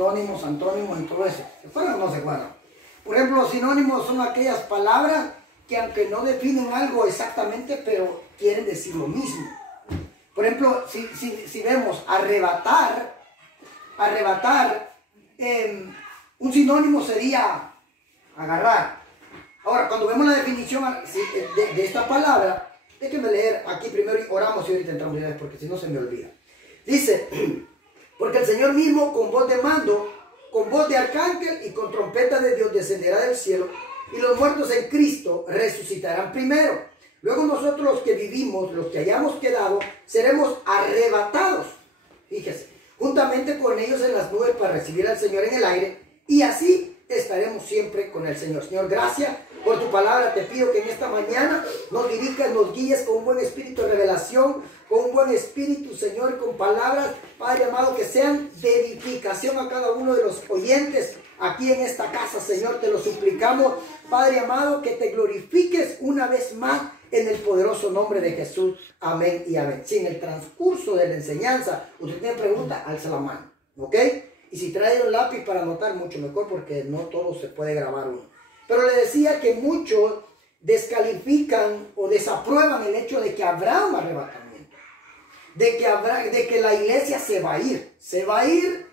sinónimos, antónimos y todo eso. ¿Se acuerdan o no se acuerdan? Por ejemplo, los sinónimos son aquellas palabras que aunque no definen algo exactamente, pero quieren decir lo mismo. Por ejemplo, si vemos arrebatar, un sinónimo sería agarrar. Ahora, cuando vemos la definición de esta palabra, déjenme leer aquí primero y oramos y ahorita entramos en porque si no se me olvida. Dice, porque el Señor mismo con voz de mando, con voz de arcángel y con trompeta de Dios descenderá del cielo, y los muertos en Cristo resucitarán primero. Luego nosotros los que vivimos, los que hayamos quedado, seremos arrebatados, fíjese, juntamente con ellos en las nubes para recibir al Señor en el aire, y así estaremos siempre con el Señor. Señor, gracias por tu palabra. Te pido que en esta mañana nos dirijas, nos guíes con un buen espíritu de revelación, con un buen espíritu, Señor, con palabras, Padre amado, que sean de edificación a cada uno de los oyentes aquí en esta casa, Señor. Te lo suplicamos, Padre amado, que te glorifiques una vez más en el poderoso nombre de Jesús. Amén y amén. Si en el transcurso de la enseñanza usted tiene pregunta, alza la mano, ¿ok? Y si trae un lápiz para anotar, mucho mejor, porque no todo se puede grabar uno. Pero le decía que muchos descalifican o desaprueban el hecho de que habrá un arrebatamiento. De que la iglesia se va a ir. Se va a ir,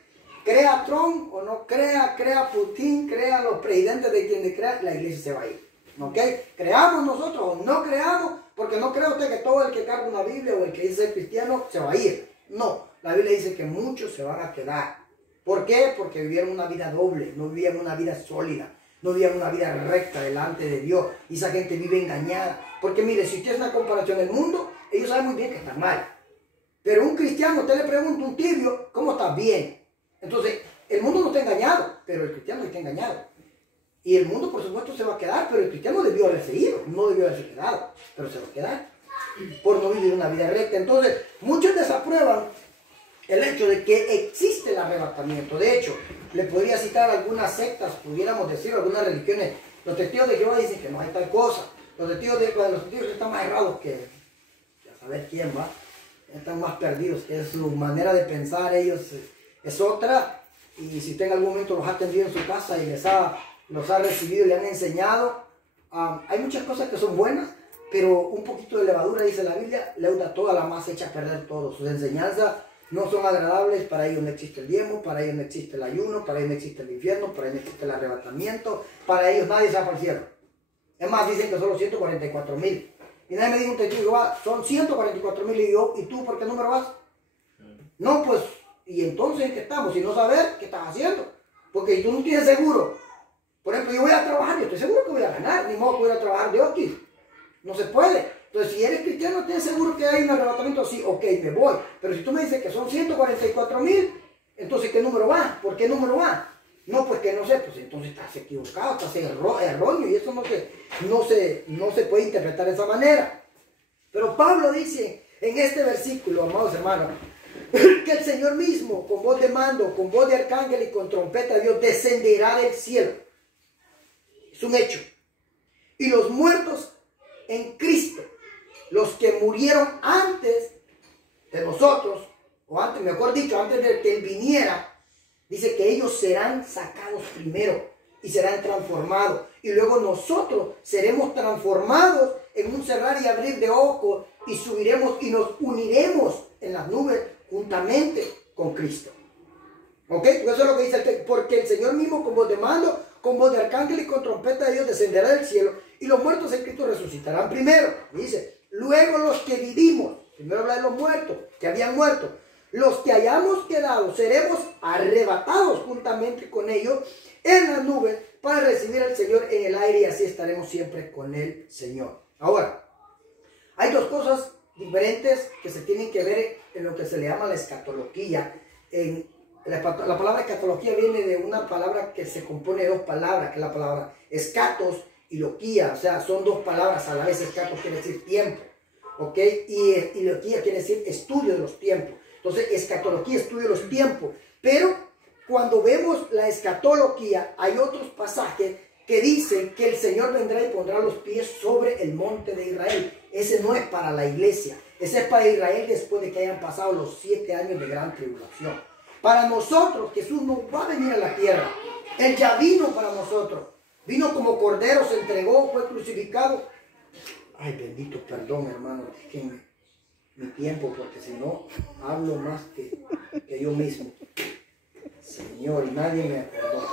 crea Trump o no crea, crea Putin, crea los presidentes de quien le crea, la iglesia se va a ir. ¿Ok? Creamos nosotros o no creamos, porque no cree usted que todo el que carga una Biblia o el que dice ser cristiano se va a ir. No, la Biblia dice que muchos se van a quedar. ¿Por qué? Porque vivieron una vida doble, no vivían una vida sólida, no vivían una vida recta delante de Dios. Y esa gente vive engañada. Porque mire, si usted hace una comparación del mundo, ellos saben muy bien que están mal. Pero un cristiano, usted le pregunta a un tibio, ¿cómo estás? Bien. Entonces, el mundo no está engañado, pero el cristiano está engañado. Y el mundo, por supuesto, se va a quedar, pero el cristiano debió haberse ido, no debió haberse quedado, pero se va a quedar por no vivir una vida recta. Entonces, muchos desaprueban el hecho de que existe el arrebatamiento. De hecho, le podría citar algunas sectas, pudiéramos decir, algunas religiones. Los testigos de Jehová dicen que no hay tal cosa. Los testigos están más errados que a saber quién va. Están más perdidos, que es su manera de pensar, ellos es otra. Y si usted en algún momento los ha atendido en su casa y los ha recibido y le han enseñado, hay muchas cosas que son buenas, pero un poquito de levadura, dice la Biblia, leuda toda la masa, echa a perder todo. Sus enseñanzas no son agradables. Para ellos no existe el diezmo, para ellos no existe el ayuno, para ellos no existe el infierno, para ellos no existe el arrebatamiento, para ellos nadie se va para el cielo. Es más, dicen que son los 144,000. Y nadie me dice un testigo, son 144,000, y yo, ¿y tú por qué número vas? No, pues, ¿y entonces en qué estamos? Si no saber, ¿qué estás haciendo? Porque si tú no tienes seguro, por ejemplo, yo voy a trabajar, yo estoy seguro que voy a ganar, ni modo que voy a trabajar de oquis. No se puede. Entonces, si eres cristiano, ¿tienes seguro que hay un arrebatamiento? Sí, ok, me voy. Pero si tú me dices que son 144,000, entonces, ¿qué número va? ¿Por qué número va? No, pues que no sé, pues entonces estás equivocado, estás erróneo, y eso no se puede interpretar de esa manera. Pero Pablo dice en este versículo, amados hermanos, que el Señor mismo, con voz de mando, con voz de arcángel y con trompeta de Dios, descenderá del cielo. Es un hecho. Y los muertos en Cristo, los que murieron antes de nosotros, o antes, mejor dicho, antes de que Él viniera, dice que ellos serán sacados primero y serán transformados. Y luego nosotros seremos transformados en un cerrar y abrir de ojos y subiremos y nos uniremos en las nubes juntamente con Cristo. ¿Ok? Eso es lo que dice el texto. Porque el Señor mismo con voz de mando, con voz de arcángel y con trompeta de Dios descenderá del cielo, y los muertos en Cristo resucitarán primero. Dice, luego los que vivimos, primero habla de los muertos, que habían muerto, los que hayamos quedado, seremos arrebatados juntamente con ellos en las nubes para recibir al Señor en el aire, y así estaremos siempre con el Señor. Ahora, hay dos cosas diferentes que se tienen que ver en lo que se le llama la escatología. La palabra escatología viene de una palabra que se compone de dos palabras, que es la palabra escatos y loquía. O sea, son dos palabras a la vez. Escatos quiere decir tiempo, ¿ok? Y loquía quiere decir estudio de los tiempos. Entonces, escatología, estudio de los tiempos. Pero cuando vemos la escatología, hay otros pasajes que dicen que el Señor vendrá y pondrá los pies sobre el monte de Israel. Ese no es para la iglesia, ese es para Israel después de que hayan pasado los 7 años de gran tribulación. Para nosotros, Jesús no va a venir a la tierra. Él ya vino para nosotros. Vino como cordero, se entregó, fue crucificado. Ay, bendito perdón, hermano. Déjenme mi tiempo, porque si no, hablo más que yo mismo. Señor, y nadie me perdona.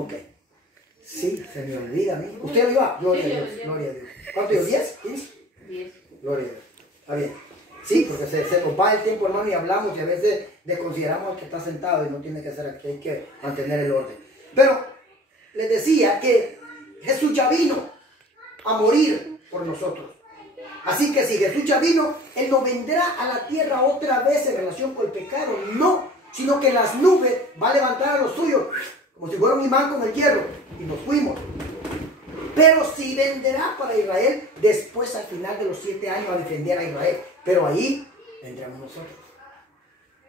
Ok. Sí, se me olvida a mí. ¿Usted lo iba? Gloria a Dios, gloria a Dios. ¿Cuánto dio? ¿10? ¿15? 10. Gloria a Dios. Está bien. Sí, porque se nos va el tiempo, hermano, y hablamos y a veces desconsideramos al que está sentado y no tiene que ser aquí, hay que mantener el orden. Pero les decía que Jesús ya vino a morir por nosotros. Así que si Jesús ya vino, Él no vendrá a la tierra otra vez en relación con el pecado, no, sino que en las nubes va a levantar a los suyos, como si fuera un imán con el hierro, y nos fuimos. Pero sí vendrá para Israel después, al final de los 7 años, a defender a Israel. Pero ahí vendremos nosotros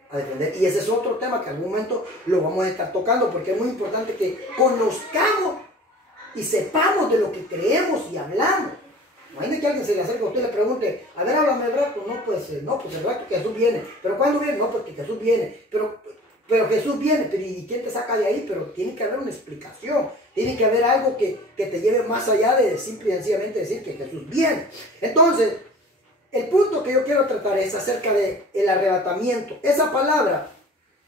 a defender. Y ese es otro tema que en algún momento lo vamos a estar tocando, porque es muy importante que conozcamos y sepamos de lo que creemos y hablamos. Imagínate que alguien se le acerque a usted y le pregunte, a ver, háblame del rapto. No, pues el rapto que Jesús viene. ¿Pero cuándo viene? No, pues que Jesús viene. Pero Jesús viene, pero ¿y quién te saca de ahí? Pero tiene que haber una explicación. Tiene que haber algo que te lleve más allá de simple y sencillamente decir que Jesús viene. Entonces, el punto que yo quiero tratar es acerca del arrebatamiento. Esa palabra,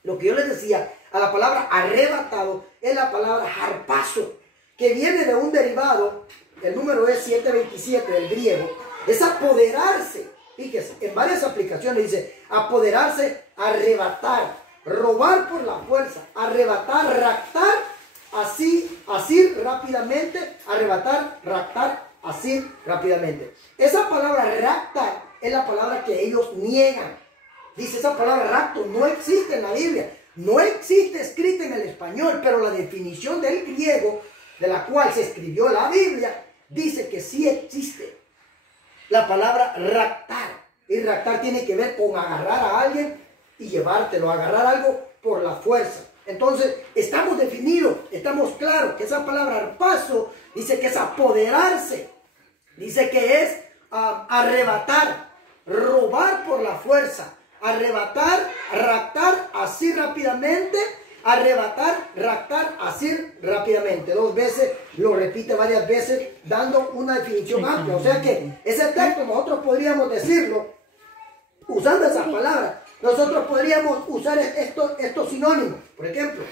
lo que yo les decía, a la palabra arrebatado, es la palabra harpazo, que viene de un derivado, el número es 727 del griego, es apoderarse. Fíjese, en varias aplicaciones dice apoderarse, arrebatar, robar por la fuerza, arrebatar, raptar, asir rápidamente, arrebatar, raptar, asir rápidamente. Esa palabra raptar es la palabra que ellos niegan. Dice, esa palabra rapto no existe en la Biblia, no existe escrita en el español, pero la definición del griego de la cual se escribió la Biblia dice que sí existe la palabra raptar. Y raptar tiene que ver con agarrar a alguien y llevártelo, agarrar algo por la fuerza. Entonces, estamos definidos, estamos claros que esa palabra harpazo dice que es apoderarse, dice que es arrebatar, robar por la fuerza, arrebatar, raptar, así rápidamente, arrebatar, raptar, así rápidamente. 2 veces, lo repite varias veces, dando una definición amplia. O sea que ese texto nosotros podríamos decirlo, usando esas palabras, nosotros podríamos usar estos sinónimos. Por ejemplo,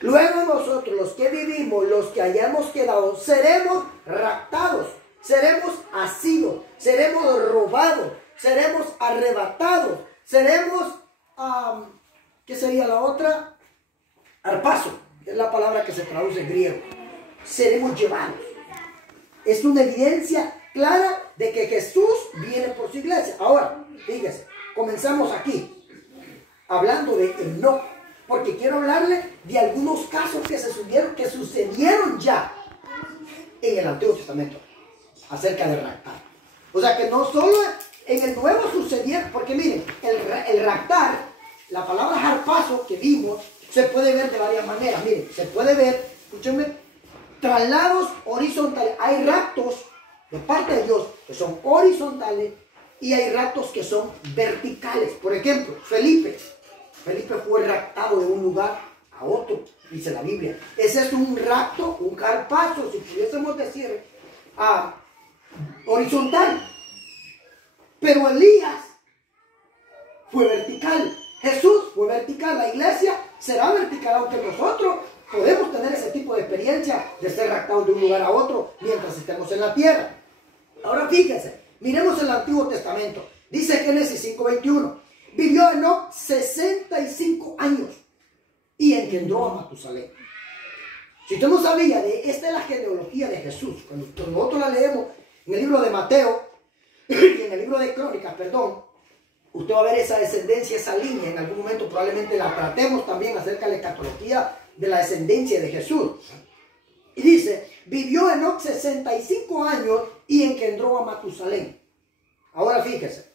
luego nosotros, los que vivimos, los que hayamos quedado, seremos raptados, seremos asidos, seremos robados, seremos arrebatados, seremos, ¿qué sería la otra? Arpazo, es la palabra que se traduce en griego. Seremos llevados. Es una evidencia clara de que Jesús viene por su iglesia. Ahora, fíjese, comenzamos aquí, hablando de Enoc, porque quiero hablarle de algunos casos que sucedieron ya en el Antiguo Testamento, acerca de raptar. O sea que no solo en el Nuevo sucedieron, porque miren, el raptar, la palabra harpazo que vimos, se puede ver de varias maneras. Miren, se puede ver, escúchenme, traslados horizontales. Hay raptos de parte de Dios que son horizontales y hay raptos que son verticales. Por ejemplo, Felipe fue raptado de un lugar a otro, dice la Biblia. Ese es un rapto, un harpazo, si pudiésemos decir, horizontal. Pero Elías fue vertical. Jesús fue vertical. La iglesia será vertical, aunque nosotros podemos tener ese tipo de experiencia de ser raptados de un lugar a otro mientras estemos en la tierra. Ahora fíjense, miremos el Antiguo Testamento. Dice Génesis 5:21. Vivió Enoc 65 años y engendró a Matusalén. Si usted no sabía, esta es la genealogía de Jesús. Cuando nosotros la leemos en el libro de Mateo y en el libro de Crónicas, usted va a ver esa descendencia, esa línea. En algún momento probablemente la tratemos también acerca de la escatología de la descendencia de Jesús. Y dice, vivió Enoc 65 años y engendró a Matusalén. Ahora fíjese.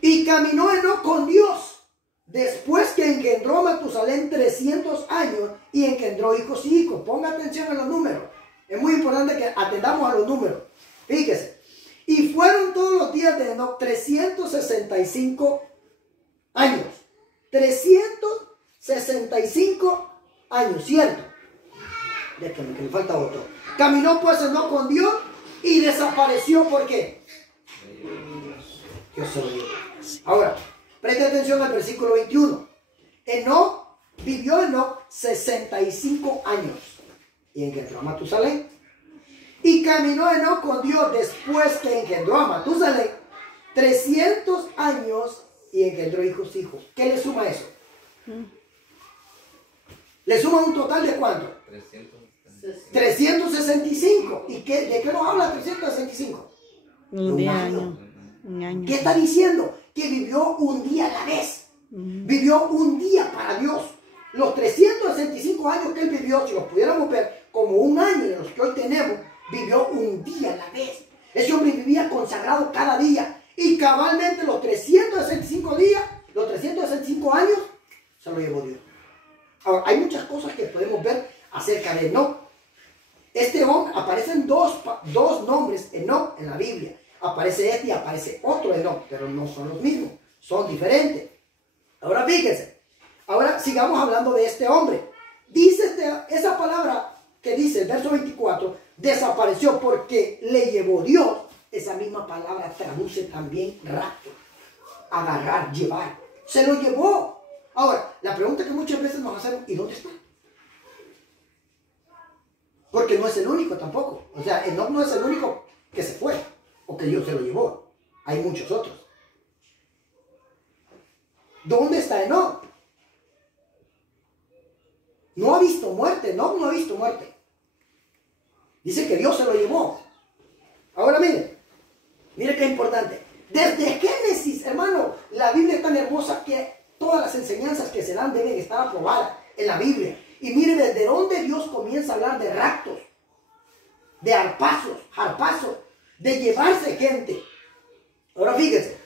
Y caminó Enoc con Dios, después que engendró a Matusalén 300 años y engendró hijos y hijos. Ponga atención a los números. Es muy importante que atendamos a los números. Fíjese. Y fueron todos los días de Enoc 365 años. 365 años, ¿cierto? Déjame que me falta otro. Caminó pues Enoc con Dios y desapareció. ¿Por qué? Dios se lo dio. Ahora, preste atención al versículo 21. Vivió Enoc 65 años y engendró a Matusalén. Y caminó Enoc con Dios después que engendró a Matusalén 300 años y engendró hijos. ¿Qué le suma eso? Le suma un total de ¿cuánto? 365. ¿Y de qué nos habla 365? Un año. ¿Qué está diciendo? Que vivió un día a la vez. Vivió un día para Dios. Los 365 años que él vivió, si los pudiéramos ver como un año de los que hoy tenemos, vivió un día a la vez. Ese hombre vivía consagrado cada día. Y cabalmente los 365 días, los 365 años, se lo llevó Dios. Ahora, hay muchas cosas que podemos ver acerca de Enoc. Este hombre, aparecen dos nombres Enoc en la Biblia. Aparece este y aparece otro Enoc, pero no son los mismos, son diferentes. Ahora fíjense, ahora sigamos hablando de este hombre. Dice esa palabra que dice el verso 24, desapareció porque le llevó Dios. Esa misma palabra traduce también rapto, agarrar, llevar. Se lo llevó. Ahora, la pregunta que muchas veces nos hacemos, ¿y dónde está? Porque no es el único tampoco. O sea, Enoc no es el único que se fue o que Dios se lo llevó. Hay muchos otros. ¿Dónde está Enoc? No ha visto muerte. Enoc no ha visto muerte. Dice que Dios se lo llevó. Ahora mire qué importante. Desde Génesis, hermano, la Biblia es tan hermosa que todas las enseñanzas que se dan deben estar aprobadas en la Biblia. Y mire desde dónde Dios comienza a hablar de raptos, de harpazos, de llevarse gente. Ahora fíjense.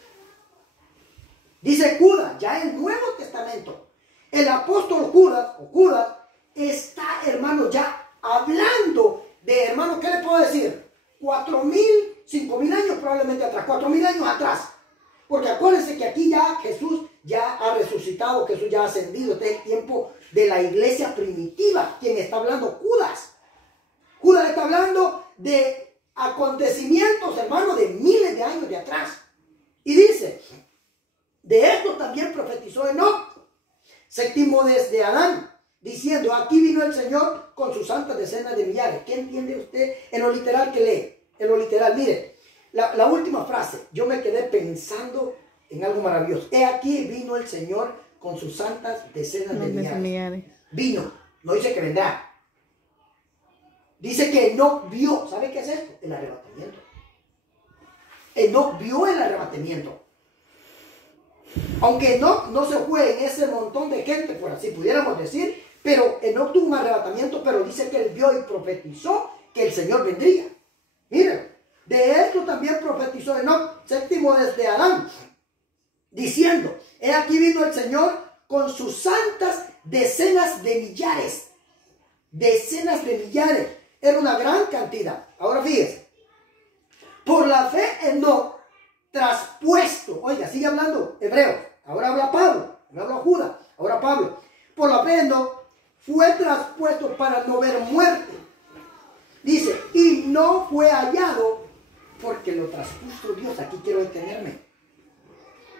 Dice Judas, ya en el Nuevo Testamento, el apóstol Judas está, hermano, ya hablando de, hermano, ¿qué le puedo decir? 4,000, 5,000 años probablemente atrás, 4,000 años atrás. Porque acuérdense que aquí ya Jesús ya ha resucitado, Jesús ya ha ascendido. Este es el tiempo de la iglesia primitiva. Quien está hablando, Judas. Judas está hablando de acontecimientos, hermano, de miles de años de atrás. Y dice, de esto también profetizó Enoc, séptimo desde Adán, diciendo, aquí vino el Señor con sus santas decenas de millares. ¿Qué entiende usted en lo literal que lee? En lo literal, mire, la última frase, yo me quedé pensando en algo maravilloso. He aquí vino el Señor con sus santas decenas de millares. Vino, no dice que vendrá. Dice que Enoc vio. ¿Sabe qué es esto? El arrebatamiento. Enoc vio el arrebatamiento. Aunque Enoc no se fue en ese montón de gente, por así pudiéramos decir, pero Enoc tuvo un arrebatamiento, pero dice que él vio y profetizó que el Señor vendría. Miren, de esto también profetizó Enoc, séptimo desde Adán, diciendo, he aquí vino el Señor con sus santas decenas de millares. Decenas de millares. Era una gran cantidad. Ahora fíjense. Por la fe Enoc traspuesto. Oiga, sigue hablando Hebreos. Ahora habla Pablo. No habla Judas. Ahora Pablo. Por la fe Enoc fue traspuesto para no ver muerte. Dice, y no fue hallado porque lo traspuso Dios. Aquí quiero detenerme.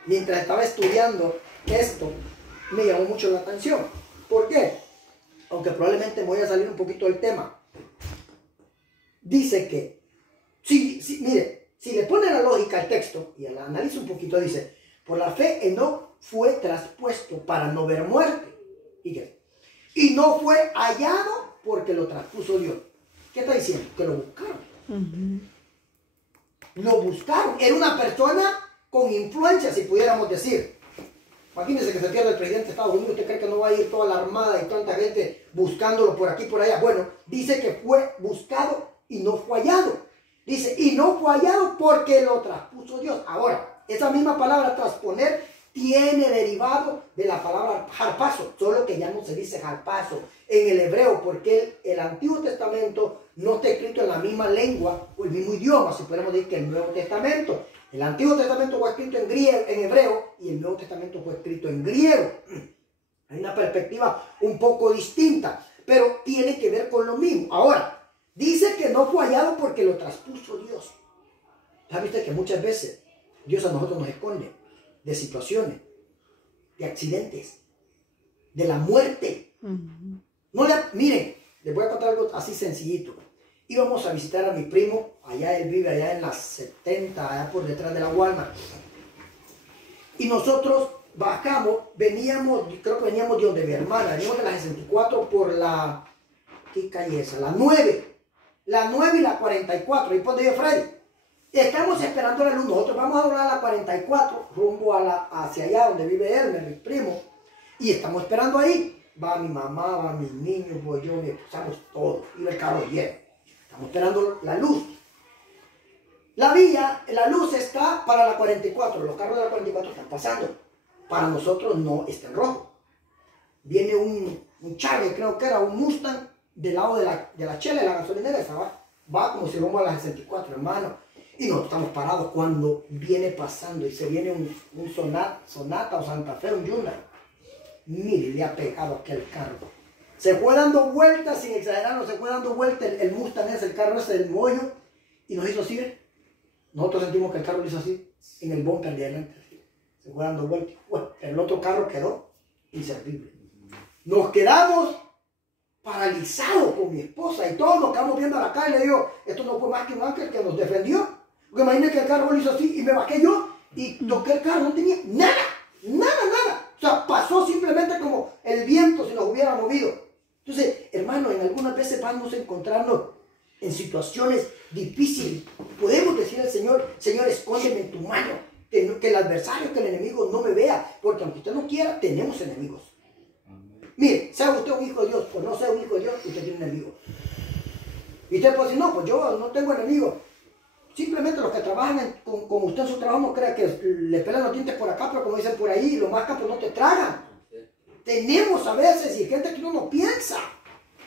Mientras estaba estudiando esto, me llamó mucho la atención. ¿Por qué? Aunque probablemente me voy a salir un poquito del tema. Dice que, mire, si le pone la lógica al texto y la analiza un poquito, dice, por la fe Enoc fue traspuesto para no ver muerte. Y no fue hallado porque lo traspuso Dios. ¿Qué está diciendo? Que lo buscaron. Lo buscaron. Era una persona con influencia, si pudiéramos decir. Imagínense que se pierde el presidente de Estados Unidos. ¿Usted cree que no va a ir toda la armada y tanta gente buscándolo por aquí y por allá? Bueno, dice que fue buscado y no fue hallado. Dice, y no fue hallado porque lo traspuso Dios. Ahora, esa misma palabra trasponer tiene derivado de la palabra harpazo, solo que ya no se dice harpazo en el hebreo, porque el Antiguo Testamento no está escrito en la misma lengua o el mismo idioma, si podemos decir que el Nuevo Testamento. El Antiguo Testamento fue escrito en hebreo y el Nuevo Testamento fue escrito en griego. Hay una perspectiva un poco distinta, pero tiene que ver con lo mismo. Ahora, dice que no fue hallado porque lo traspuso Dios. ¿Ya viste que muchas veces Dios a nosotros nos esconde de situaciones, de accidentes, de la muerte? Miren, les voy a contar algo así sencillito. Íbamos a visitar a mi primo, allá él vive allá en las 70, allá por detrás de la Walmart. Y nosotros bajamos, creo que veníamos de donde mi hermana, veníamos de la 64 por la, ¿qué calle es esa? La 9 y la 44, ahí por donde vive Freddy. Estamos esperando la luz, nosotros vamos a doblar la 44, rumbo hacia allá donde vive él, mi primo, y estamos esperando ahí. Va mi mamá, va mis niños, voy yo, estamos todos, y el carro lleno. Estamos esperando la luz. La luz está para la 44, los carros de la 44 están pasando. Para nosotros no está en rojo. Viene un Charlie, creo que era un Mustang, del lado de la chela, de la gasolinera, va como si rumbo a la 64, hermano. Y nosotros estamos parados cuando viene pasando y se viene un Sonata o Santa Fe, un Hyundai. Mire, le ha pegado aquel carro. Se fue dando vueltas, sin exagerarlo, se fue dando vueltas el Mustang ese, el carro ese del mollo, y nos hizo así, ¿eh? Nosotros sentimos que el carro lo hizo así, en el bumper de adelante. Se fue dando vueltas. Bueno, el otro carro quedó inservible. Nos quedamos paralizados con mi esposa y todos nos quedamos viendo a la calle y le digo, esto no fue más que un ángel que nos defendió. Porque imagínate que el carro lo hizo así y me bajé yo y toqué el carro, no tenía nada. O sea, pasó simplemente como el viento si nos hubiera movido. Entonces, hermano, en algunas veces vamos a encontrarnos en situaciones difíciles. Podemos decir al Señor, Señor, escóndeme en tu mano, que el adversario, que el enemigo no me vea, porque aunque usted no quiera, tenemos enemigos. Mire, sea usted un hijo de Dios o no sea un hijo de Dios, usted tiene un enemigo. Y usted puede decir, no, pues yo no tengo enemigo. Simplemente los que trabajan con usted en su trabajo no crean que le pelan los dientes por acá, pero como dicen por ahí, los mascan pues no te tragan. Tenemos a veces, y gente que uno no piensa.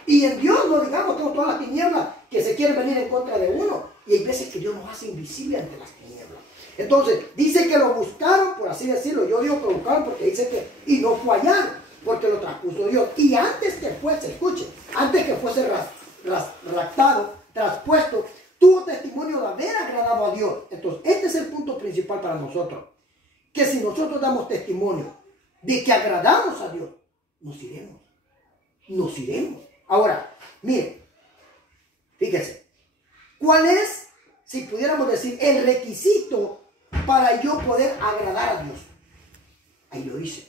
Y en Dios, no digamos, tenemos todas las tinieblas que se quieren venir en contra de uno. Y hay veces que Dios nos hace invisible ante las tinieblas. Entonces, dice que lo buscaron, por así decirlo. Yo digo que lo buscaron porque dice que, y no fue allá, porque lo traspuso Dios. Y antes que fuese, escuche, antes que fuese raptado, traspuesto, tuvo testimonio de haber agradado a Dios. Entonces, este es el punto principal para nosotros. Que si nosotros damos testimonio de que agradamos a Dios, nos iremos. Nos iremos. Ahora, mire, fíjese, ¿cuál es, si pudiéramos decir, el requisito para yo poder agradar a Dios? Ahí lo dice.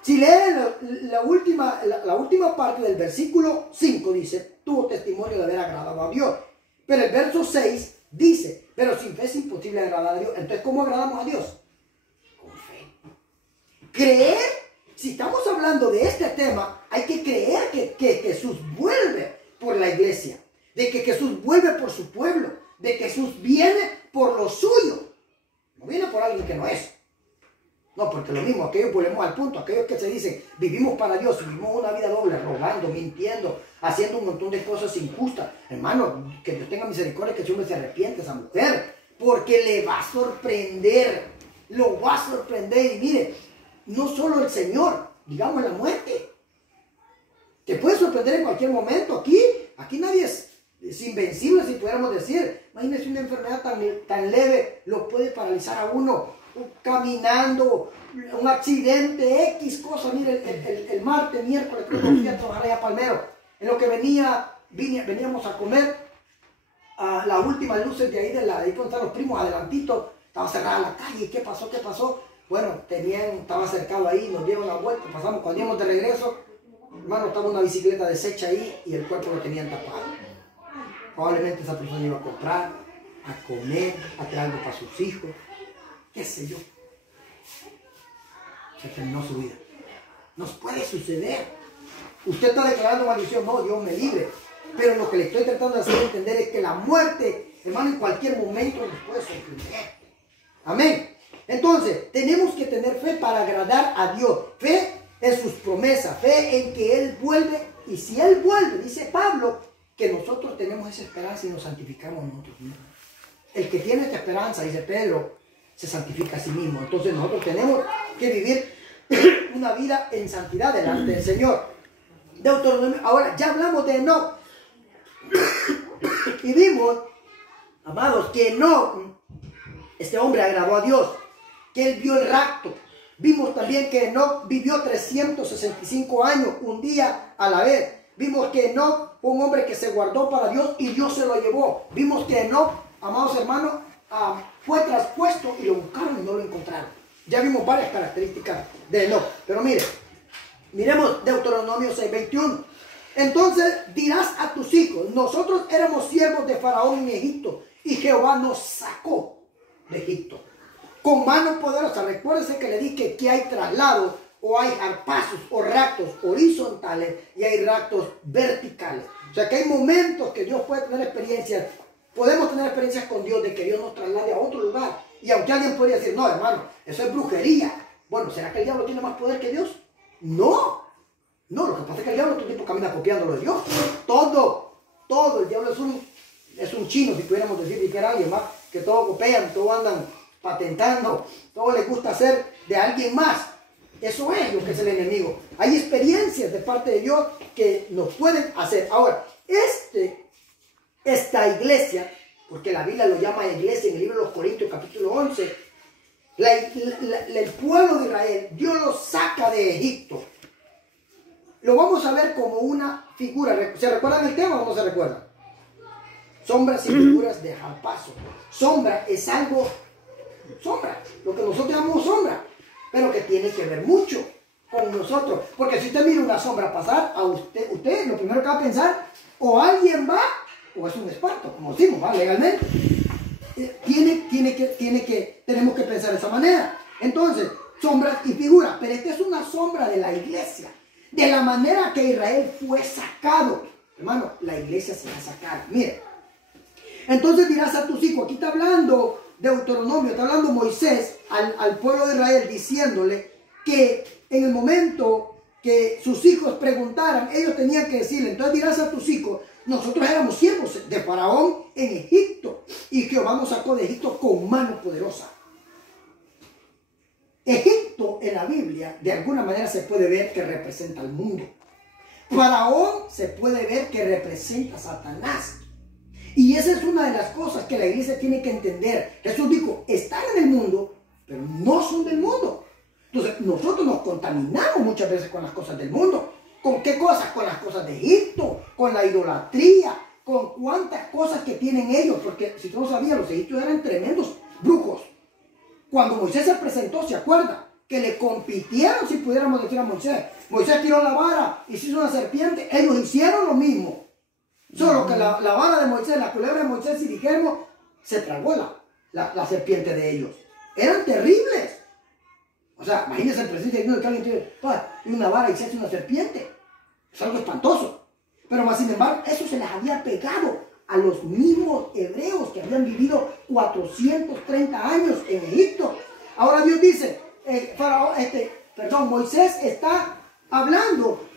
Si lee la última parte del versículo 5, dice, tuvo testimonio de haber agradado a Dios. Pero el verso 6 dice, pero sin fe es imposible agradar a Dios. Entonces, ¿cómo agradamos a Dios? Con fe. Creer, si estamos hablando de este tema, hay que creer que Jesús vuelve por la iglesia, de que Jesús vuelve por su pueblo, de que Jesús viene por lo suyo. No viene por alguien que no es. No, porque lo mismo, aquellos volvemos al punto, aquellos que se dicen, vivimos para Dios, vivimos una vida doble, robando, mintiendo, haciendo un montón de cosas injustas. Hermano, que Dios tenga misericordia, que ese hombre se arrepiente, esa mujer, porque le va a sorprender, lo va a sorprender. Y mire, no solo el Señor, digamos la muerte, te puede sorprender en cualquier momento. Aquí nadie es invencible, si pudiéramos decir. Imagínese una enfermedad tan leve, lo puede paralizar a uno. Caminando, un accidente, X cosa. Mire, el martes, miércoles, creo que fui a trabajar allá a Palmero. En lo que veníamos a comer, a las últimas luces de ahí, ahí donde están los primos, adelantito, estaba cerrada la calle. ¿Qué pasó? Bueno, estaba cercado ahí, nos dieron la vuelta, pasamos, cuando íbamos de regreso, hermano, estaba una bicicleta deshecha ahí y el cuerpo lo tenían tapado. Probablemente esa persona iba a comprar, a comer, a traer algo para sus hijos. ¿Qué sé yo? Se terminó su vida. Nos puede suceder. Usted está declarando maldición, no, Dios me libre. Pero lo que le estoy tratando de hacer entender es que la muerte, hermano, en cualquier momento nos puede sorprender. Amén. Entonces, tenemos que tener fe para agradar a Dios. Fe en sus promesas, fe en que Él vuelve. Y si Él vuelve, dice Pablo, que nosotros tenemos esa esperanza y nos santificamos nosotros mismos. El que tiene esta esperanza, dice Pedro, se santifica a sí mismo. Entonces nosotros tenemos que vivir una vida en santidad delante del Señor. Deuteronomio. Ahora ya hablamos de Enoc. Y vimos, amados, que Enoc, este hombre agradó a Dios, que él vio el rapto. Vimos también que Enoc vivió 365 años, un día a la vez. Vimos que Enoc fue un hombre que se guardó para Dios y Dios se lo llevó. Vimos que Enoc, amados hermanos, fue traspuesto y lo buscaron y no lo encontraron. Ya vimos varias características de Enoc. Pero mire, miremos Deuteronomio 6:21. Entonces dirás a tus hijos, nosotros éramos siervos de Faraón en Egipto y Jehová nos sacó de Egipto con mano poderosa. Recuérdense que le dije que hay traslados o hay arpazos o raptos horizontales y hay raptos verticales. O sea que hay momentos que Dios puede tener experiencias. Podemos tener experiencias con Dios de que Dios nos traslade a otro lugar. Y aunque alguien podría decir, no hermano, eso es brujería. Bueno, ¿será que el diablo tiene más poder que Dios? No. No, lo que pasa es que el diablo todo el tiempo camina copiando lo de Dios. Todo. El diablo es un chino, si pudiéramos decir, dijera alguien más, que todo copian, todo andan patentando, todo les gusta hacer de alguien más. Eso es lo que es el enemigo. Hay experiencias de parte de Dios que nos pueden hacer. Ahora, esta iglesia, porque la Biblia lo llama iglesia en el libro de los Corintios capítulo 11, el pueblo de Israel, Dios lo saca de Egipto. Lo vamos a ver como una figura. ¿Se recuerdan el tema o no se recuerdan? Sombras y figuras de harpazo. Sombra es algo, sombra, lo que nosotros llamamos sombra, pero que tiene que ver mucho con nosotros. Porque si usted mira una sombra pasar, a usted lo primero que va a pensar, o alguien va, o es un espanto, como decimos, ¿va? Legalmente. Tenemos que pensar de esa manera. Entonces, sombras y figuras, pero esta es una sombra de la iglesia. De la manera que Israel fue sacado. Hermano, la iglesia se va a sacar. Mire. Entonces dirás a tus hijos, aquí está hablando Deuteronomio, está hablando Moisés al pueblo de Israel diciéndole que en el momento que sus hijos preguntaran, ellos tenían que decirle, entonces dirás a tus hijos, nosotros éramos siervos de Faraón en Egipto y Jehová nos sacó de Egipto con mano poderosa. Egipto en la Biblia de alguna manera se puede ver que representa al mundo. Faraón se puede ver que representa a Satanás. Y esa es una de las cosas que la iglesia tiene que entender. Jesús dijo, están en el mundo, pero no son del mundo. Entonces nosotros nos contaminamos muchas veces con las cosas del mundo. ¿Con qué cosas? Con las cosas de Egipto, con la idolatría, con cuántas cosas que tienen ellos. Porque si tú no sabías, los egipcios eran tremendos brujos. Cuando Moisés se presentó, ¿se acuerda? Que le compitieron, si pudiéramos decir a Moisés. Moisés tiró la vara y se hizo una serpiente. Ellos hicieron lo mismo. Solo que la vara de Moisés, la culebra de Moisés, si dijéramos, se tragó la serpiente de ellos. Eran terribles. O sea, imagínense el presidente que alguien tiene una vara y se hace una serpiente. Es algo espantoso. Pero más sin embargo, eso se les había pegado a los mismos hebreos que habían vivido 430 años en Egipto. Ahora Dios dice, Moisés está hablando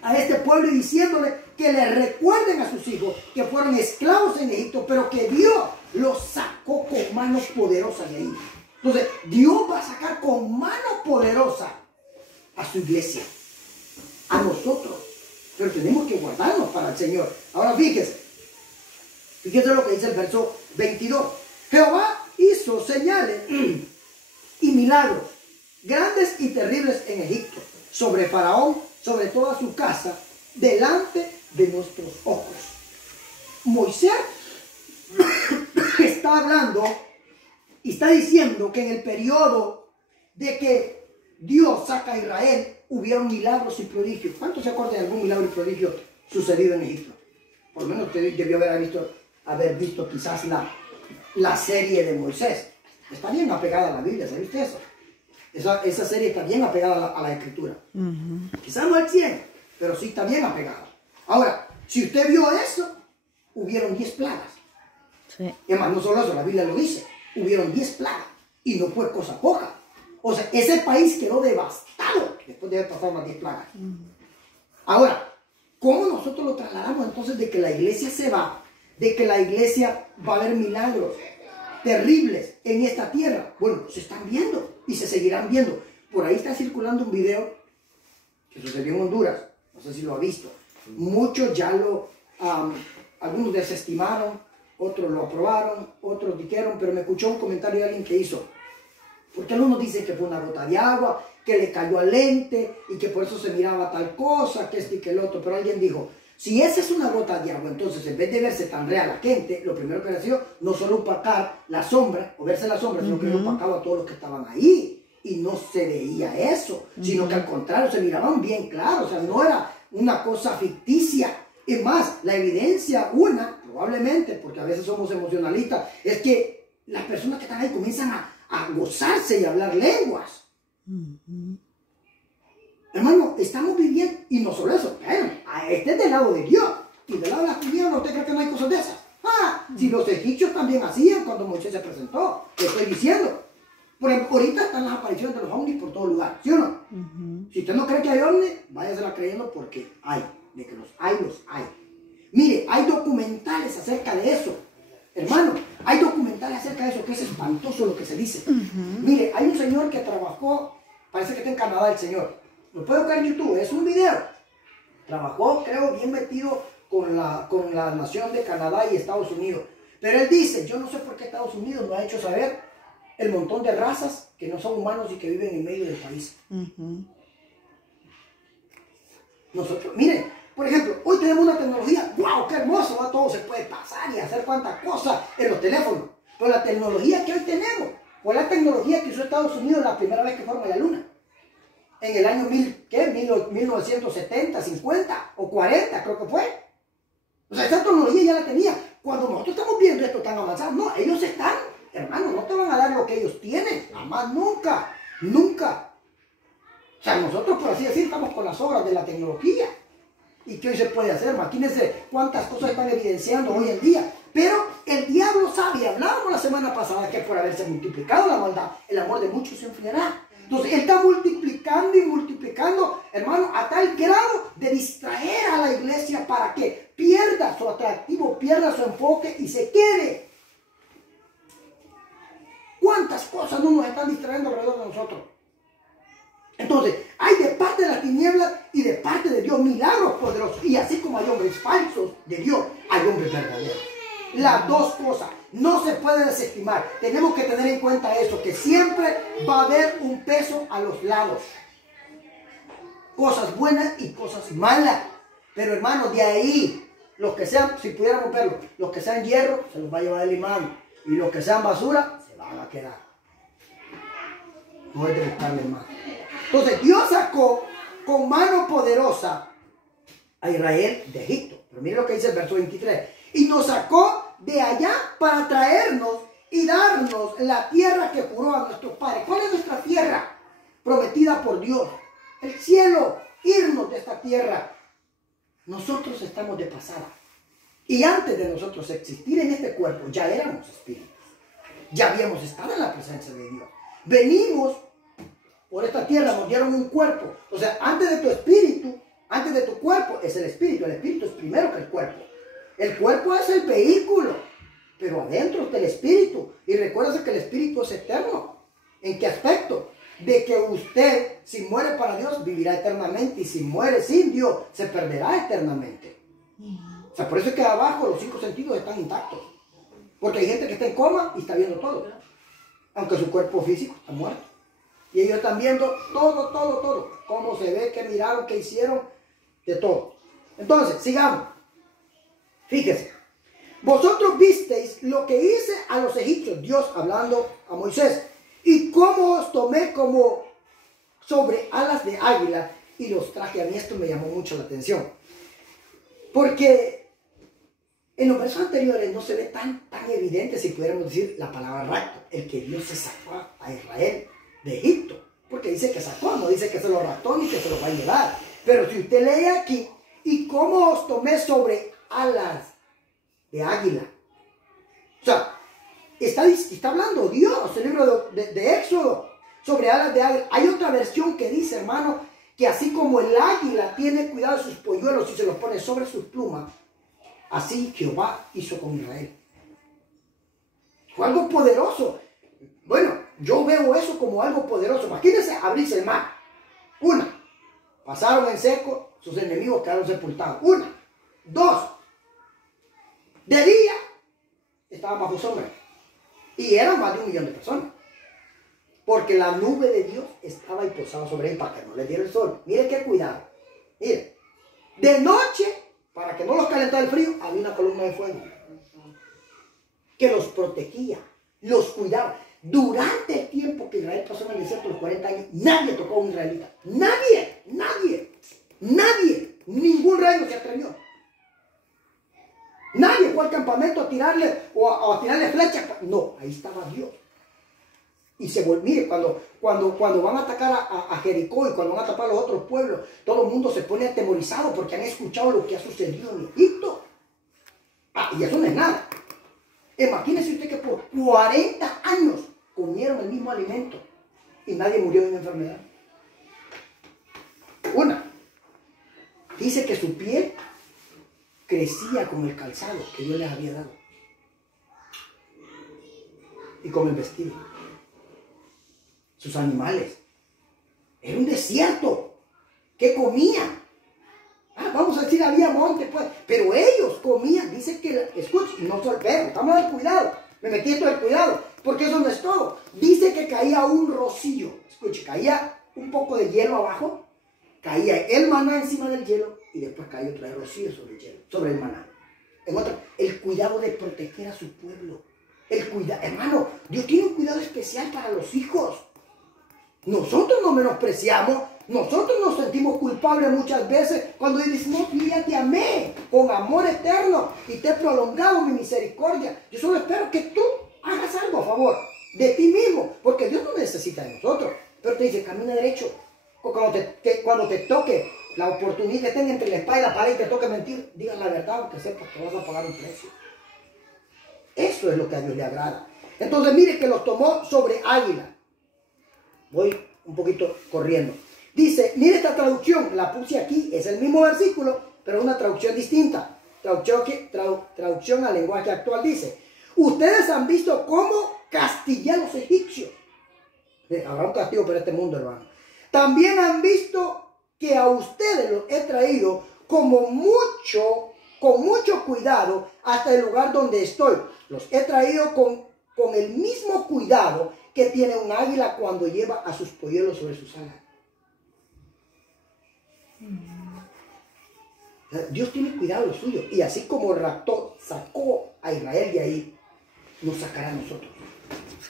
a este pueblo y diciéndole que le recuerden a sus hijos que fueron esclavos en Egipto, pero que Dios los sacó con mano poderosa de ahí. Entonces, Dios va a sacar con mano poderosa a su iglesia, a nosotros, pero tenemos que guardarnos para el Señor. Ahora fíjese lo que dice el verso 22. Jehová hizo señales y milagros grandes y terribles en Egipto, sobre Faraón, sobre toda su casa, delante de nuestros ojos. Moisés está hablando y está diciendo que en el periodo de que Dios saca a Israel, hubieron milagros y prodigios. ¿Cuántos se acuerdan de algún milagro y prodigio sucedido en Egipto? Por lo menos usted debió haber visto quizás la serie de Moisés. Está bien apegada a la Biblia, ¿sabe usted eso? Esa serie está bien apegada a la Escritura. Quizás no al 100, pero sí está bien apegada. Ahora, si usted vio eso, hubieron 10 plagas. Sí. Y además, no solo eso, la Biblia lo dice. Hubieron 10 plagas. Y no fue cosa poca. O sea, ese país quedó devastado después de haber pasado más 10 plagas. Ahora, ¿cómo nosotros lo trasladamos entonces de que la iglesia se va? De que la iglesia va a haber milagros terribles en esta tierra. Bueno, se están viendo y se seguirán viendo. Por ahí está circulando un video que sucedió en Honduras. No sé si lo ha visto. Muchos ya algunos desestimaron, otros lo aprobaron, otros dijeron, pero me escuchó un comentario de alguien que hizo. Porque algunos dicen que fue una gota de agua, que le cayó al lente y que por eso se miraba tal cosa, que este y que el otro. Pero alguien dijo, si esa es una gota de agua, entonces en vez de verse tan real la gente, lo primero que le hacía no solo opacar la sombra, o verse la sombra, sino que opacaba a todos los que estaban ahí. Y no se veía eso, sino que al contrario, se miraban bien claros. O sea, no era una cosa ficticia. Es más, la evidencia, probablemente, porque a veces somos emocionalistas, es que las personas que están ahí comienzan a gozarse y a hablar lenguas. Hermano, estamos viviendo, y no solo eso, este es del lado de Dios, y del lado de las tinieblas, ¿usted cree que no hay cosas de esas? Si los egipcios también hacían cuando Moisés se presentó, te estoy diciendo. Por ejemplo, ahorita están las apariciones de los ovnis por todo lugar, ¿sí o no? Si usted no cree que hay ovnis, váyasela creyendo porque hay, de que los hay, los hay. Mire, hay documentales acerca de eso. Hermano, hay documentales acerca de eso, que es espantoso lo que se dice. Mire, hay un señor que trabajó, parece que está en Canadá el señor. Lo puede buscar en YouTube, es un video. Trabajó, creo, bien metido con la nación de Canadá y Estados Unidos. Pero él dice, yo no sé por qué Estados Unidos no ha hecho saber el montón de razas que no son humanos y que viven en medio del país. Nosotros, miren, por ejemplo, hoy tenemos una tecnología, wow, qué hermoso, ¿va? Todo se puede pasar y hacer cuantas cosas en los teléfonos. Pero la tecnología que hoy tenemos fue la tecnología que usó Estados Unidos la primera vez que fueron a la Luna. En el año 1970, 50 o 40, creo que fue. O sea, esa tecnología ya la tenía. Cuando nosotros estamos viendo esto tan avanzado, no, ellos están, hermano, no te van a dar lo que ellos tienen, jamás, nunca, nunca. O sea, nosotros, por así decir, estamos con las obras de la tecnología. ¿Y qué hoy se puede hacer? Imagínense cuántas cosas están evidenciando hoy en día. Pero el diablo sabe, hablábamos la semana pasada, que por haberse multiplicado la maldad, el amor de muchos se enfriará. Entonces, él está multiplicando y multiplicando, hermano, a tal grado de distraer a la iglesia para que pierda su atractivo, pierda su enfoque y se quede. ¿Cuántas cosas no nos están distrayendo alrededor de nosotros? Entonces, hay de parte de las tinieblas y de parte de Dios milagros poderosos. Y así como hay hombres falsos de Dios, hay hombres verdaderos. Las dos cosas no se pueden desestimar. Tenemos que tener en cuenta eso, que siempre va a haber un peso a los lados. Cosas buenas y cosas malas. Pero hermanos, de ahí, los que sean, si pudiéramos verlo, los que sean hierro, se los va a llevar el imán. Y los que sean basura, se van a quedar. No es de buscarle más. Entonces Dios sacó con mano poderosa a Israel de Egipto. Pero mire lo que dice el verso 23. Y nos sacó de allá para traernos y darnos la tierra que juró a nuestros padres. ¿Cuál es nuestra tierra? Prometida por Dios. El cielo, irnos de esta tierra. Nosotros estamos de pasada. Y antes de nosotros existir en este cuerpo, ya éramos espíritus. Ya habíamos estado en la presencia de Dios. Venimos por esta tierra, nos dieron un cuerpo. O sea, antes de tu espíritu, antes de tu cuerpo, es el espíritu. El espíritu es primero que el cuerpo. El cuerpo es el vehículo, pero adentro está el espíritu. Y recuérdese que el espíritu es eterno. ¿En qué aspecto? De que usted, si muere para Dios, vivirá eternamente. Y si muere sin Dios, se perderá eternamente. O sea, por eso es que abajo los 5 sentidos están intactos. Porque hay gente que está en coma y está viendo todo. Aunque su cuerpo físico está muerto. Y ellos están viendo todo, todo, todo. Cómo se ve, qué miraron, qué hicieron, de todo. Entonces, sigamos. Fíjese. Vosotros visteis lo que hice a los egipcios, Dios hablando a Moisés. Y cómo os tomé como sobre alas de águila y los traje. A mí esto me llamó mucho la atención. Porque en los versos anteriores no se ve tan evidente, si pudiéramos decir la palabra rapto, el que Dios se sacó a Israel de Egipto, porque dice que sacó, no dice que se lo raptó ni que se lo va a llevar. Pero si usted lee aquí, y cómo os tomé sobre alas de águila. O sea, Está hablando Dios, el libro de Éxodo, sobre alas de águila. Hay otra versión que dice, hermano, que así como el águila tiene cuidado de sus polluelos y se los pone sobre sus plumas, así Jehová hizo con Israel. Fue algo poderoso. Bueno, yo veo eso como algo poderoso. Imagínense abrirse el mar. Una, pasaron en seco, sus enemigos quedaron sepultados. Una, dos, de día estaban bajo sombra. Y eran más de 1 millón de personas. Porque la nube de Dios estaba y posaba sobre él para que no le diera el sol. Mire qué cuidado. Mire, de noche, para que no los calentara el frío, había una columna de fuego que los protegía, los cuidaba. Durante el tiempo que Israel pasó en el desierto, los 40 años, nadie tocó a un israelita. Nadie, nadie, nadie. Ningún reino se atrevió. Nadie fue al campamento a tirarle o a tirarle flechas. No, ahí estaba Dios. Y se volvió, mire, cuando van a atacar a Jericó y cuando van a tapar a los otros pueblos, todo el mundo se pone atemorizado porque han escuchado lo que ha sucedido en Egipto. Y eso no es nada. Imagínese usted que por 40 años comieron el mismo alimento y nadie murió de una enfermedad. Una, dice que su piel crecía con el calzado que Dios les había dado y con el vestido. Sus animales. Era un desierto. ¿Qué comían? Vamos a decir, había monte, pues. Pero ellos comían. Dice que, escuchen, no soy perro, estamos al cuidado. Me metí esto del cuidado, porque eso no es todo. Dice que caía un rocío. Escuche, caía un poco de hielo abajo, caía el maná encima del hielo y después caía otra vez rocío sobre el hielo, sobre el maná. En otra, el cuidado de proteger a su pueblo. El cuidado, hermano, Dios tiene un cuidado especial para los hijos. Nosotros nos menospreciamos, nosotros nos sentimos culpables muchas veces cuando decimos, no, ya te amé con amor eterno y te he prolongado mi misericordia. Yo solo espero que tú hagas algo a favor de ti mismo, porque Dios no necesita de nosotros, pero te dice, camina derecho. O cuando te toque la oportunidad que tenga entre la espada y la pared y te toque mentir, digas la verdad, aunque sepas que vas a pagar un precio. Eso es lo que a Dios le agrada. Entonces mire que los tomó sobre águila. Voy un poquito corriendo. Dice, mire esta traducción, la puse aquí, es el mismo versículo, pero una traducción distinta. Traducción al lenguaje actual dice, ustedes han visto cómo castigué a los egipcios. Habrá un castigo para este mundo, hermano. También han visto que a ustedes los he traído con mucho cuidado hasta el lugar donde estoy. Los he traído con el mismo cuidado que tiene un águila cuando lleva a sus polluelos sobre sus alas. Dios tiene cuidado de lo suyo. Y así como raptó, sacó a Israel de ahí, nos sacará a nosotros.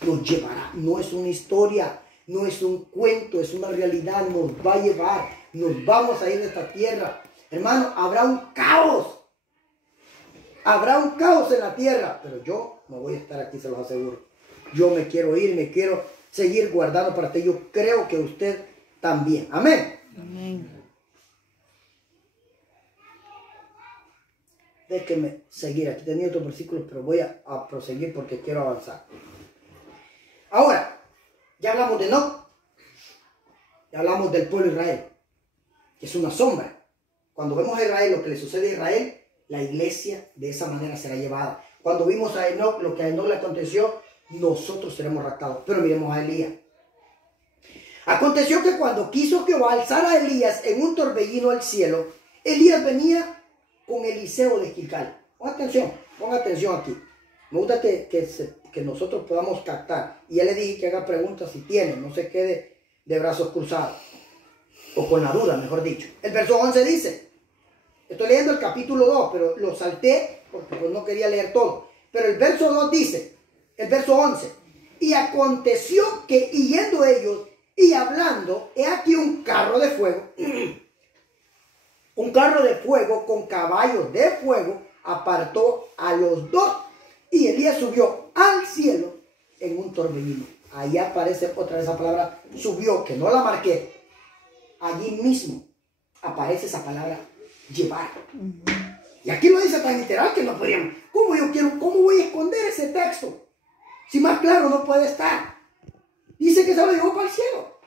Nos llevará. No es una historia, no es un cuento, es una realidad. Nos va a llevar. Nos vamos a ir de esta tierra. Hermano, habrá un caos. Habrá un caos en la tierra. Pero yo no voy a estar aquí, se los aseguro. Yo me quiero ir, me quiero seguir guardando para ti. Yo creo que usted también. Amén. Amén. Déjeme seguir. Aquí tenía otros versículos, pero voy a proseguir porque quiero avanzar. Ahora, ya hablamos de Enoc. Ya hablamos del pueblo de Israel, que es una sombra. Cuando vemos a Israel, lo que le sucede a Israel, la iglesia de esa manera será llevada. Cuando vimos a Enoc, lo que a Enoc le aconteció, nosotros seremos raptados. Pero miremos a Elías. Aconteció que cuando quiso Jehová alzar a Elías en un torbellino al cielo, Elías venía con Eliseo de Gilgal. Ponga atención aquí. Me gusta que nosotros podamos captar. Y ya le dije que haga preguntas si tiene, no se quede de brazos cruzados. O con la duda, mejor dicho. El verso 11 dice, estoy leyendo el capítulo 2, pero lo salté porque pues no quería leer todo. Pero el verso 2 dice, el verso 11, y aconteció que yendo ellos y hablando, he aquí un carro de fuego, un carro de fuego con caballos de fuego apartó a los dos. Y Elías subió al cielo en un torbellino. Ahí aparece otra vez esa palabra, subió, que no la marqué. Allí mismo aparece esa palabra, llevar. Y aquí lo dice tan literal que no podríamos. ¿Cómo voy a esconder ese texto? Si más claro no puede estar. Dice que se lo llevó para el cielo.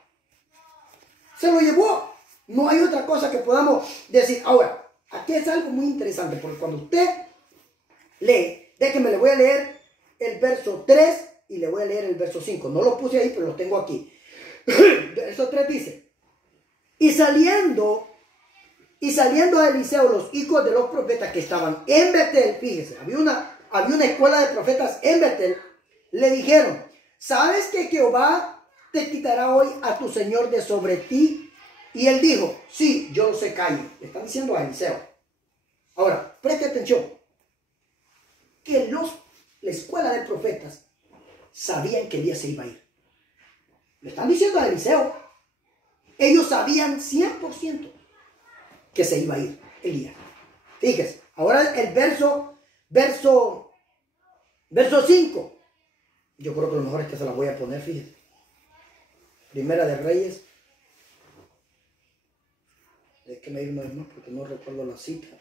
Se lo llevó. No hay otra cosa que podamos decir. Ahora, aquí es algo muy interesante, porque cuando usted lee, déjenme, le voy a leer el verso 3 y le voy a leer el verso 5. No lo puse ahí, pero lo tengo aquí. Verso 3 dice, y saliendo a Eliseo los hijos de los profetas que estaban en Betel, fíjese, había una escuela de profetas en Betel, le dijeron, ¿sabes que Jehová te quitará hoy a tu señor de sobre ti? Y él dijo, sí, yo lo sé, calle. Le están diciendo a Eliseo. Ahora, preste atención, que la escuela de profetas sabían que Elías se iba a ir. Le están diciendo a Eliseo. Ellos sabían 100% que se iba a ir Elías. Fíjese, ahora el verso 5. Yo creo que lo mejor es que se la voy a poner, fíjese. Primera de Reyes. Déjeme irme más porque no recuerdo la cita.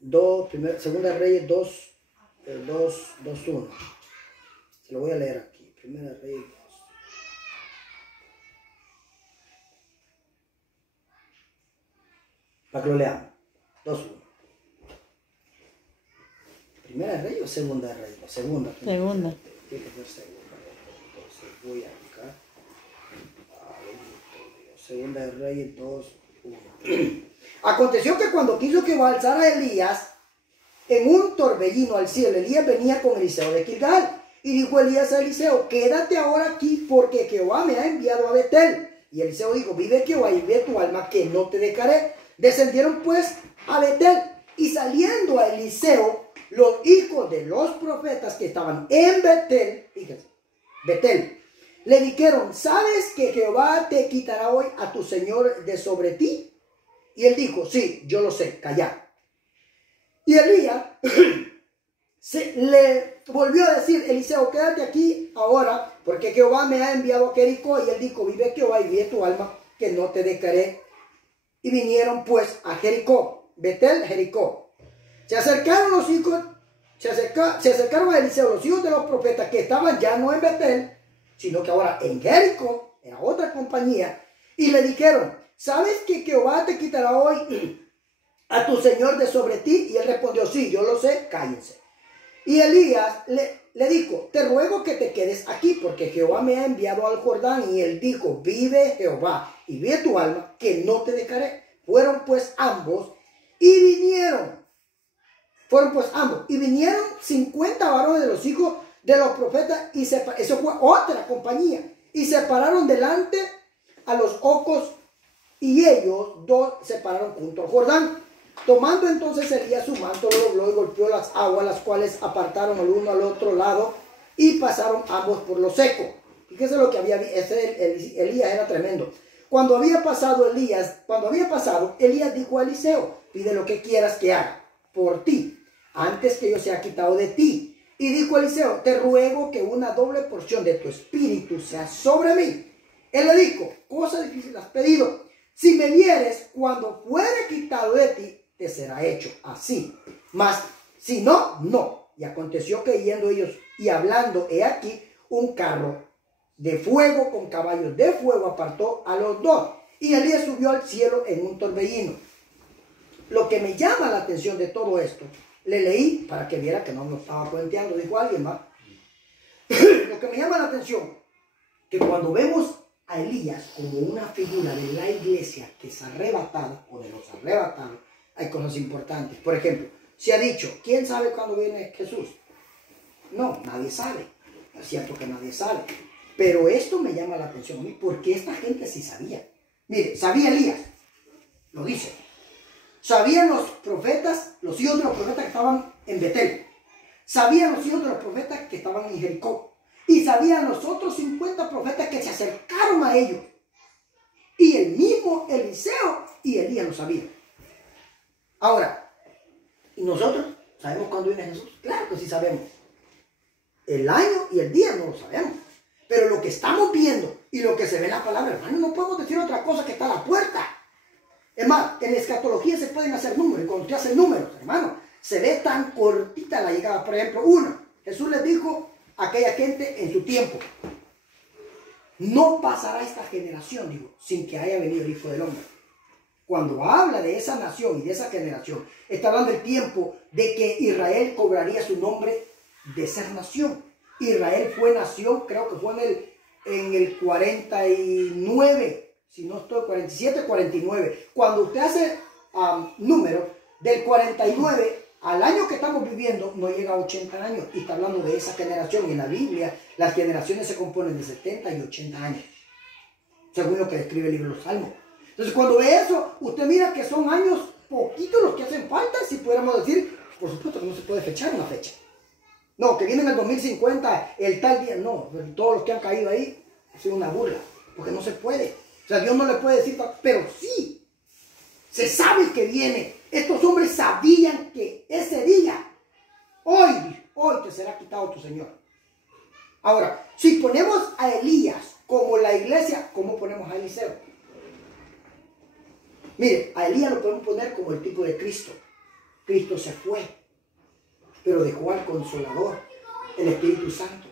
Segunda de Reyes 2:1. Se lo voy a leer aquí. Primera de Reyes 2. Para que lo leamos. 2:1. ¿Primera de Reyes o segunda de Reyes? Segunda. Segunda. Tiene que ser segunda. Entonces voy acá. Segunda de Reyes 2:1. Aconteció que cuando quiso que alzara a Elías en un torbellino al cielo, Elías venía con Eliseo de Gilgal. Y dijo Elías a Eliseo, quédate ahora aquí porque Jehová me ha enviado a Betel. Y Eliseo dijo, vive Jehová y vive tu alma que no te dejaré. Descendieron pues a Betel. Y saliendo a Eliseo, los hijos de los profetas que estaban en Betel, fíjense, Betel, le dijeron, ¿sabes que Jehová te quitará hoy a tu señor de sobre ti? Y él dijo, sí, yo lo sé, callad. Y Elías le volvió a decir, Eliseo, quédate aquí ahora, porque Jehová me ha enviado a Jericó. Y él dijo, vive Jehová y vive tu alma, que no te dejaré. Y vinieron pues a Jericó, Betel, Jericó. Se acercaron a Eliseo los hijos de los profetas que estaban ya no en Betel, sino que ahora en Jericó, era otra compañía, y le dijeron, ¿sabes que Jehová te quitará hoy a tu señor de sobre ti? Y él respondió, sí, yo lo sé, cállense. Y Elías le dijo, te ruego que te quedes aquí, porque Jehová me ha enviado al Jordán. Y él dijo, vive Jehová y vive tu alma, que no te dejaré. Fueron pues ambos y vinieron. 50 varones de los hijos de los profetas, y eso fue otra compañía. Y se pararon delante a los ojos, y ellos dos se pararon junto al Jordán. Tomando entonces Elías su manto, lo dobló y golpeó las aguas, las cuales apartaron el uno al otro lado, y pasaron ambos por lo seco. Fíjese lo que había, Elías era tremendo. Cuando había pasado, Elías dijo a Eliseo, pide lo que quieras que haga por ti, antes que yo sea quitado de ti. Y dijo Eliseo, te ruego que una doble porción de tu espíritu sea sobre mí. Él le dijo, cosa difícil has pedido. Si me vieres cuando fuere quitado de ti, te será hecho así. Mas si no, no. Y aconteció que yendo ellos y hablando, he aquí, un carro de fuego con caballos de fuego apartó a los dos. Y Elías subió al cielo en un torbellino. Lo que me llama la atención de todo esto, le leí para que viera que no lo estaba cuenteando, dijo alguien más. Lo que me llama la atención, que cuando vemos a Elías como una figura de la iglesia que es arrebatada, o de los arrebatados, hay cosas importantes. Por ejemplo, se ha dicho, ¿quién sabe cuándo viene Jesús? No, nadie sabe. Es cierto que nadie sabe. Pero esto me llama la atención a mí, porque esta gente sí sabía. Mire, sabía Elías, lo dice. Sabían los profetas, los hijos de los profetas que estaban en Betel. Sabían los hijos de los profetas que estaban en Jericó. Y sabían los otros 50 profetas que se acercaron a ellos. Y el mismo Eliseo y Elías lo sabían. Ahora, ¿y nosotros sabemos cuándo viene Jesús? Claro que sí sabemos. El año y el día no lo sabemos. Pero lo que estamos viendo y lo que se ve en la palabra, hermano, no podemos decir otra cosa que está a la puerta. Es más, en la escatología se pueden hacer números. Y cuando usted hace números, hermano, se ve tan cortita la llegada. Por ejemplo, Jesús les dijo aquella gente en su tiempo. No pasará esta generación, digo, sin que haya venido el Hijo del Hombre. Cuando habla de esa nación y de esa generación, está hablando del tiempo de que Israel cobraría su nombre de ser nación. Israel fue nación, creo que fue en el 49, si no estoy, 47, 49. Cuando usted hace número del 49 al año que estamos viviendo, no llega a 80 años. Y está hablando de esa generación. Y en la Biblia, las generaciones se componen de 70 y 80 años, según lo que describe el libro de los Salmos. Entonces, cuando ve eso, usted mira que son años poquitos los que hacen falta, si pudiéramos decir. Por supuesto que no se puede fechar una fecha. No, que viene en el 2050, el tal día. No, todos los que han caído ahí, ha sido una burla, porque no se puede. O sea, Dios no le puede decir, pero sí, se sabe que viene. Estos hombres sabían que ese día, hoy te será quitado tu Señor. Ahora, si ponemos a Elías como la iglesia, ¿cómo ponemos a Eliseo? Mire, a Elías lo podemos poner como el tipo de Cristo. Cristo se fue, pero dejó al Consolador, el Espíritu Santo.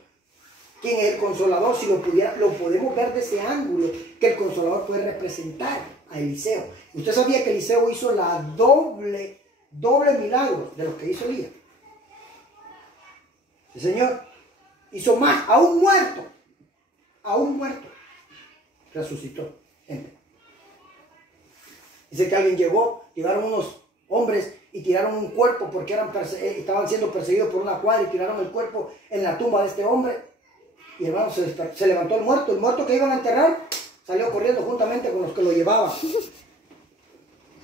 ¿Quién es el Consolador? Si lo podemos ver de ese ángulo, que el Consolador puede representar a Eliseo. Usted sabía que Eliseo hizo la doble milagro de lo que hizo Elías. El Señor hizo más, a un muerto, resucitó. Dice que alguien llegaron unos hombres y tiraron un cuerpo porque estaban siendo perseguidos por una cuadra y tiraron el cuerpo en la tumba de este hombre. Y hermano, se levantó el muerto que iban a enterrar salió corriendo juntamente con los que lo llevaban.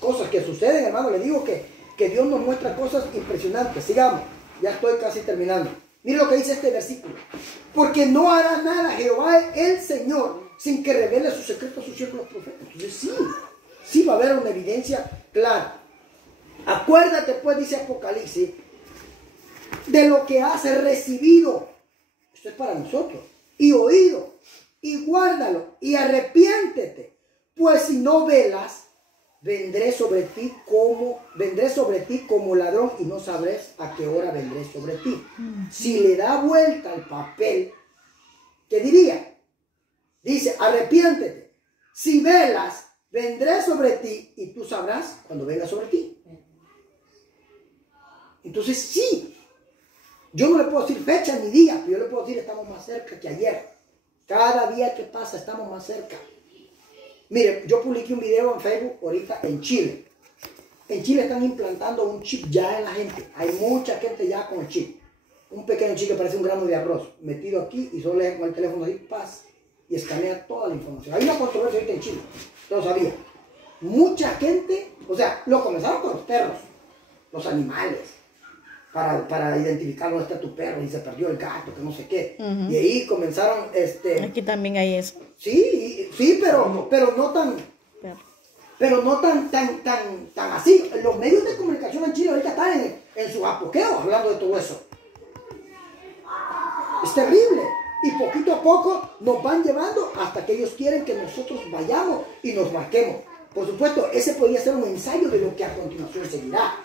Cosas que suceden, hermano, le digo que Dios nos muestra cosas impresionantes. Sigamos, ya estoy casi terminando. Mire lo que dice este versículo. Porque no hará nada Jehová el Señor sin que revele sus secretos a sus siervos los profetas. Entonces sí va a haber una evidencia clara. Acuérdate pues, dice Apocalipsis, de lo que has recibido. Esto es para nosotros. Y oído. Y guárdalo. Y arrepiéntete. Pues si no velas, vendré sobre ti como ladrón y no sabrás a qué hora vendré sobre ti. Si le da vuelta al papel, ¿qué diría? Dice, arrepiéntete. Si velas, vendré sobre ti y tú sabrás cuando venga sobre ti. Entonces sí, yo no le puedo decir fecha ni día, pero yo le puedo decir estamos más cerca que ayer. Cada día que pasa estamos más cerca. Mire, yo publiqué un video en Facebook ahorita en Chile. En Chile están implantando un chip ya en la gente. Hay mucha gente ya con el chip. Un pequeño chip que parece un grano de arroz metido aquí y solo le con el teléfono ahí, paz, y escanea toda la información. Hay una controversia ahorita en Chile, yo lo sabía. Mucha gente, o sea, lo comenzaron con los perros, los animales, para identificar dónde está tu perro y se perdió el gato, que no sé qué. Y ahí comenzaron, Aquí también hay eso. Sí, pero no tan... Pero no tan así. Los medios de comunicación en Chile ahorita están en su apogeo hablando de todo eso. Es terrible. Y poquito a poco nos van llevando hasta que ellos quieren que nosotros vayamos y nos marquemos. Por supuesto, ese podría ser un ensayo de lo que a continuación seguirá.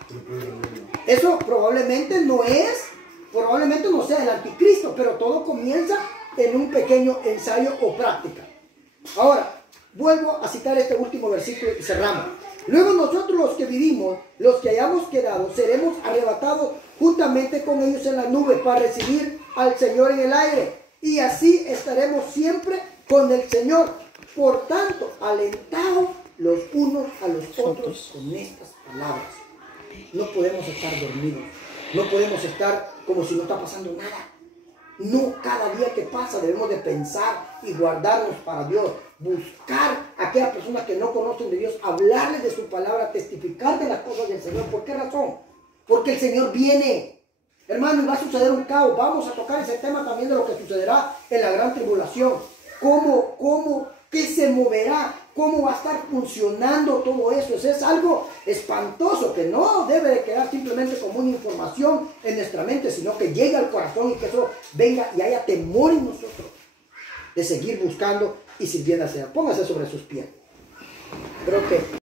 Eso probablemente no sea el anticristo, pero todo comienza en un pequeño ensayo o práctica. Ahora, vuelvo a citar este último versículo y cerramos. Luego nosotros los que vivimos, los que hayamos quedado, seremos arrebatados juntamente con ellos en las nubes para recibir al Señor en el aire. Y así estaremos siempre con el Señor. Por tanto, alentaos los unos a los otros con estas palabras. No podemos estar dormidos. No podemos estar como si no está pasando nada. No, cada día que pasa debemos de pensar y guardarnos para Dios, buscar a aquellas personas que no conocen de Dios, hablarles de su palabra, testificar de las cosas del Señor. ¿Por qué razón? Porque el Señor viene, hermano, y va a suceder un caos. Vamos a tocar ese tema también de lo que sucederá en la gran tribulación. ¿Qué se moverá? ¿Cómo va a estar funcionando todo eso? Eso es algo espantoso que no debe de quedar simplemente como una información en nuestra mente, sino que llegue al corazón y que eso venga y haya temor en nosotros de seguir buscando y sirviendo al Señor. Póngase sobre sus pies. Creo que